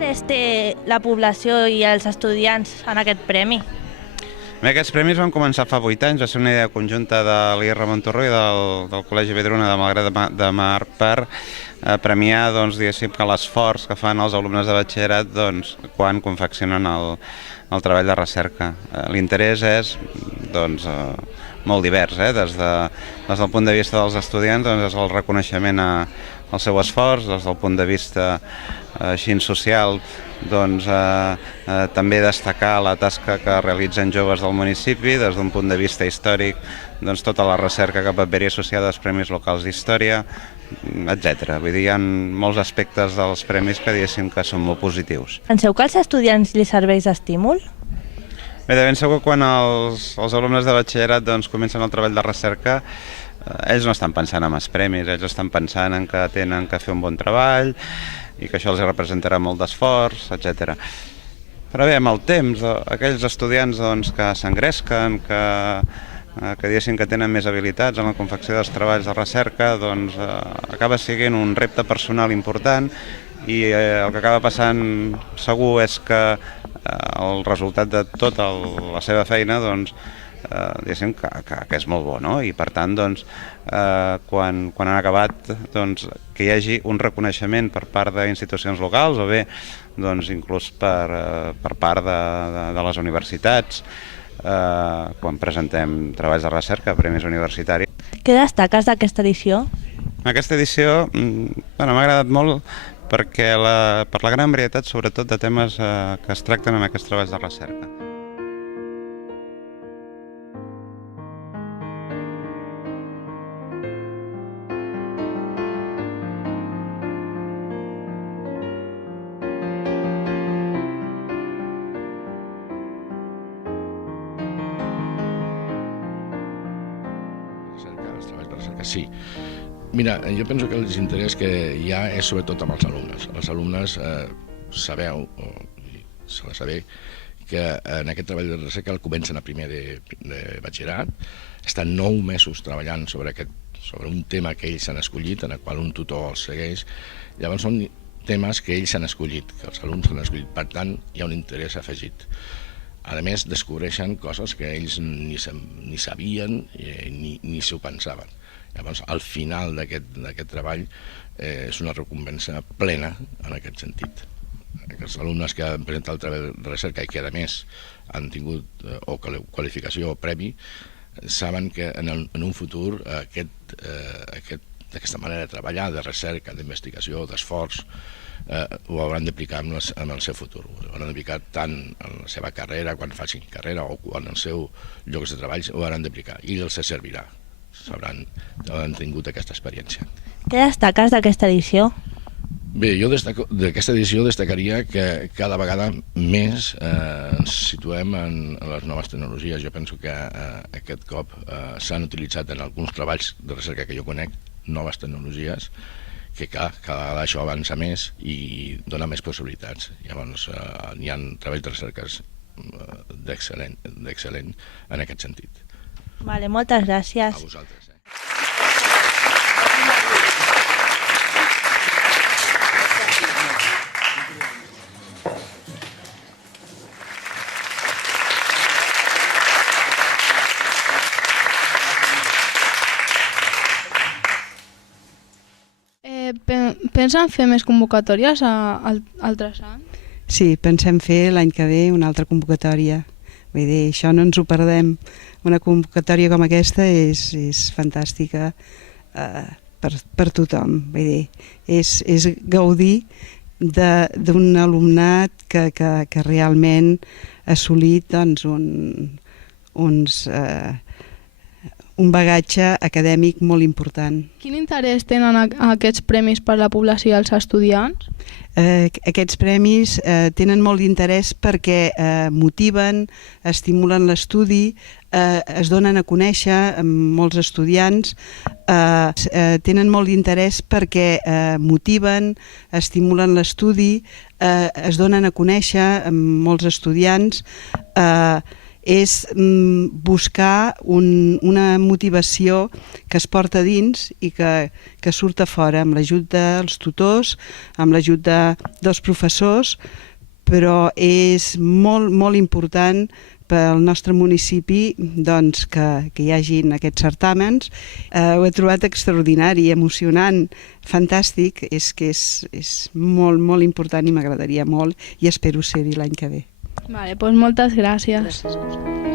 interès té la població i els estudiants en aquest premi? Bé, aquests premis van començar fa 8 anys, va ser una idea conjunta de l'I. Ramon Turró i del Col·legi Vedruna de Malgrat de Mar per premiar que l'esforç que fan els alumnes de batxillerat quan confeccionen el treball de recerca. L'interès és molt divers, des del punt de vista dels estudiants és el reconeixement al seu esforç, des del punt de vista així social, també destacar la tasca que realitzen joves del municipi, des d'un punt de vista històric, tota la recerca que pot haver-hi associada als Premis Locals d'Història, etc. Vull dir, hi ha molts aspectes dels premis que són molt positius. Penseu que als estudiants li serveix d'estímul? Bé, de ben segur quan els alumnes de batxillerat comencen el treball de recerca, ells no estan pensant en els premis, ells estan pensant en que tenen que fer un bon treball i que això els representarà molt d'esforç, etc. Però bé, amb el temps, aquells estudiants que s'engresquen, que tenen més habilitats en la confecció dels treballs de recerca, acaba sent un repte personal important i el que acaba passant segur és que el resultat de tota la seva feina que és molt bo, no? I per tant, quan han acabat, que hi hagi un reconeixement per part d'institucions locals o bé inclús per part de les universitats, quan presentem treballs de recerca, premis universitaris. Què destaques d'aquesta edició? Aquesta edició m'ha agradat molt per la gran varietat, sobretot, de temes que es tracten en aquests treballs de recerca. Sí. Mira, jo penso que l'interès que hi ha és sobretot amb els alumnes. Els alumnes sabeu, o s'ha de saber, que en aquest treball de recerca el comencen a primer de batxillerat, estan 9 mesos treballant sobre un tema que ells han escollit, en el qual un tutor els segueix. Llavors són temes que ells han escollit, que els alumnes han escollit, per tant hi ha un interès afegit. A més, descobreixen coses que ells ni sabien ni s'ho pensaven. Llavors, al final d'aquest treball és una recompensa plena en aquest sentit. Els alumnes que han presentat el treball de recerca i que, a més, han tingut o qualificació o premi, saben que en un futur aquesta manera de treballar, de recerca, d'investigació, d'esforç, ho hauran d'aplicar en el seu futur. Ho hauran d'aplicar tant en la seva carrera, quan facin carrera, o en els seus llocs de treball, ho hauran d'aplicar i els servirà. Han tingut aquesta experiència. Què destaques d'aquesta edició? Bé, jo d'aquesta edició destacaria que cada vegada més ens situem en les noves tecnologies. Jo penso que aquest cop s'han utilitzat en alguns treballs de recerca que jo conec noves tecnologies que cada vegada això avança més i dona més possibilitats. Llavors hi ha treballs de recerques d'excel·lent en aquest sentit. Vale, moltes gràcies. A vosaltres. Pensen fer més convocatòries a altres anys? Sí, pensem fer l'any que ve una altra convocatòria. Vull dir, això no ens ho perdem. Una convocatòria com aquesta és fantàstica per tothom. Vull dir, és gaudir d'un alumnat que realment ha assolit un bagatge acadèmic molt important. Quin interès tenen aquests premis per la població i els estudiants? Aquests premis tenen molt d'interès perquè motiven, estimulen l'estudi, es donen a conèixer molts estudiants, tenen molt d'interès perquè motiven, estimulen l'estudi, es donen a conèixer molts estudiants, és buscar una motivació que es porta dins i que surt a fora, amb l'ajut dels tutors, amb l'ajut dels professors, però és molt, molt important pel nostre municipi doncs, que hi hagin aquests certàmens. Ho he trobat extraordinari, emocionant, fantàstic, és que és molt, molt important i m'agradaria molt i espero ser-hi l'any que ve. Vale, doncs moltes gràcies. Gràcies a vosaltres.